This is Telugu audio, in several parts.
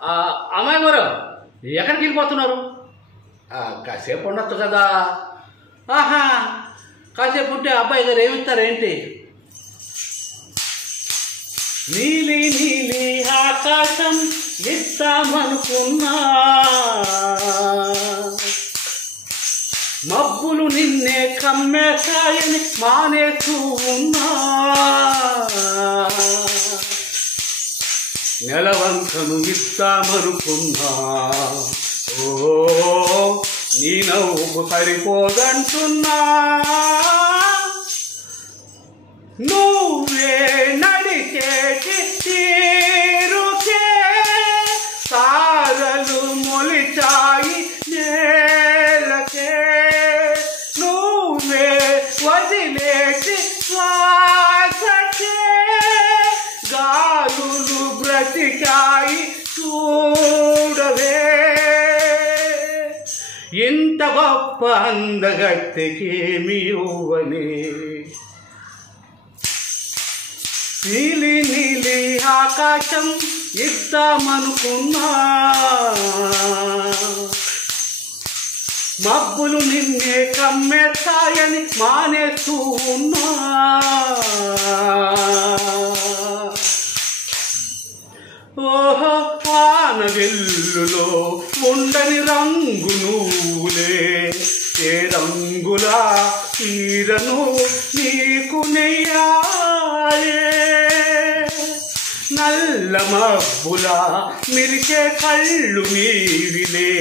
అమ్మాయి గారు ఎక్కడికి వెళ్ళిపోతున్నారు? కాసేపు ఉండొచ్చు కదా. ఆహా, కాసేపు ఉంటే అబ్బాయి గారు ఏమిస్తారేంటి? నీలి నీలి ఆకాశం ఇస్తామనుకున్నా, మబ్బులు నిన్నే కమ్మేశాయని మానేస్తూ ఉన్నా, నెలవంకను ఇస్తామనుకున్నా, ఓ నీ నవ్వుకు సరిపోదంటున్నా, నువ్వే నడిచేటి తీరుకే తారలు మొలిచాయి నేలకే, నువ్వే వదిలేటి శ్వాసకే గాలులు బ్రతికాయి చూడవే, ఇంత గొప్ప అందగత్తెకేమి ఇవ్వనే. నీలి నీలి ఆకాశం ఇద్దామనుకున్నా, మబ్బులు నిన్నే కమ్మేస్తాయని మానేస్తూ ఉన్నా, ఓహో ఆన వెల్లులో ఉండని రంగు నువ్వులే, ఏ రంగులా తీరను నీకు నెయ్యాలే, నల్ల మబ్బులా మిరిచే కళ్ళు నీవిలే,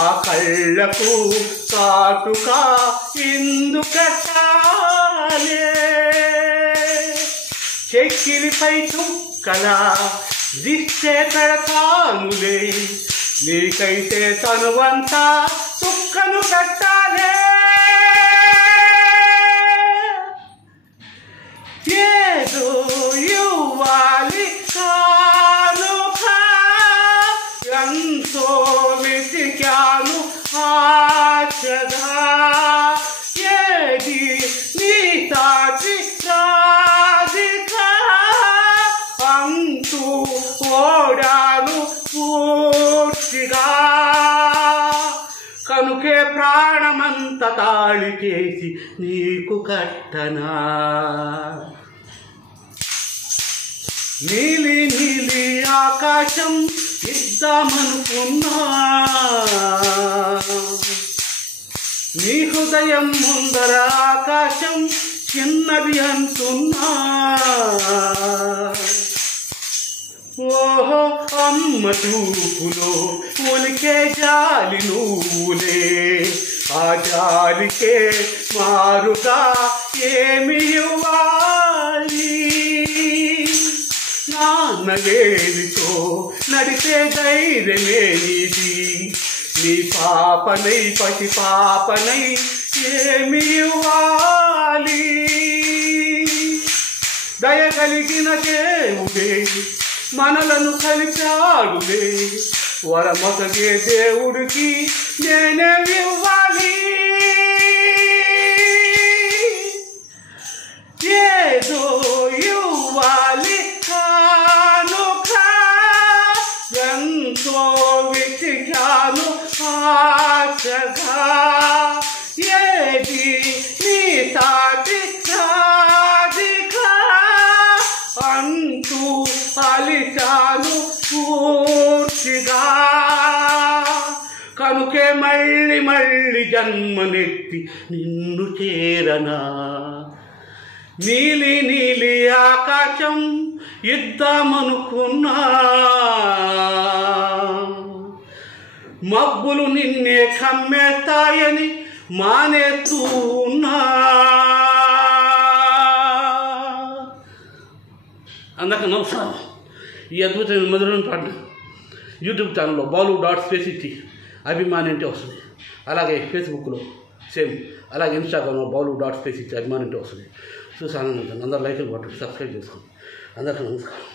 ఆ కళ్ళకు కాటుకా ఎందుకట్టాలే, చెక్కిలిపై చుక్కలా దిష్టే కడతానులే, నీకైతే తనువంతా చుక్కను కట్టాలే, ఏదో ఇవ్వాలి కానుక, ఎంతో వెతికాను ఆశగా, ఏది నీ సాటి రాధిక, అంటూ ఓడాను పూర్తిగా, కనుకే ప్రాణమంత తాళికేసి నీకు కట్టనా. నీలి నీలి ఆకాశం ఇద్దామనుకున్నా, నీ హృదయం ముందర ఆకాశం చిన్నది అంటున్నా, ఓహో అమ్మ చూపులో ఉలికే జాలి నువ్వులే, ఆ జాలికే మారుగా ఏమి ఇవ్వాలి, నాన్న వేలితో నడిపే ధైర్యమే నీది, నీ పాపనై పసి పాపనై ఏమి ఇవ్వాలి, దయగలిగిన దేవుడే మనలను కలిపాడులే, వరమొసగే దేవుడికి నేనే ఇవ్వాలి, ఏదో ఇవ్వాలి కానుక, ఎంతో వెతికాను ఆశగా, ఏది నీ సాటి రాధిక, అంటూ అలిచాను పూర్తిగా, కనుకే మళ్ళీ మళ్ళీ జన్మనెత్తి నిన్ను చేరనా. నీలి నీలి ఆకాశం ఇద్దామనుకున్నా, మబ్బులు నిన్నే కమ్మేస్తాయని మానేస్తూ ఉన్నా. అందరికీ నమస్కారం. ఈ అద్భుతమైన మధురమైన పాట యూట్యూబ్ ఛానల్లో balu.space అభిమాని అంటే వస్తుంది, అలాగే ఫేస్బుక్లో సేమ్, అలాగే ఇన్స్టాగ్రామ్లో balu.space అభిమాని అంటే వస్తుంది. చూసి ఆనందించండి. అందరూ లైక్ కొట్టండి, సబ్స్క్రైబ్ చేసుకోండి. అందరికీ నమస్కారం.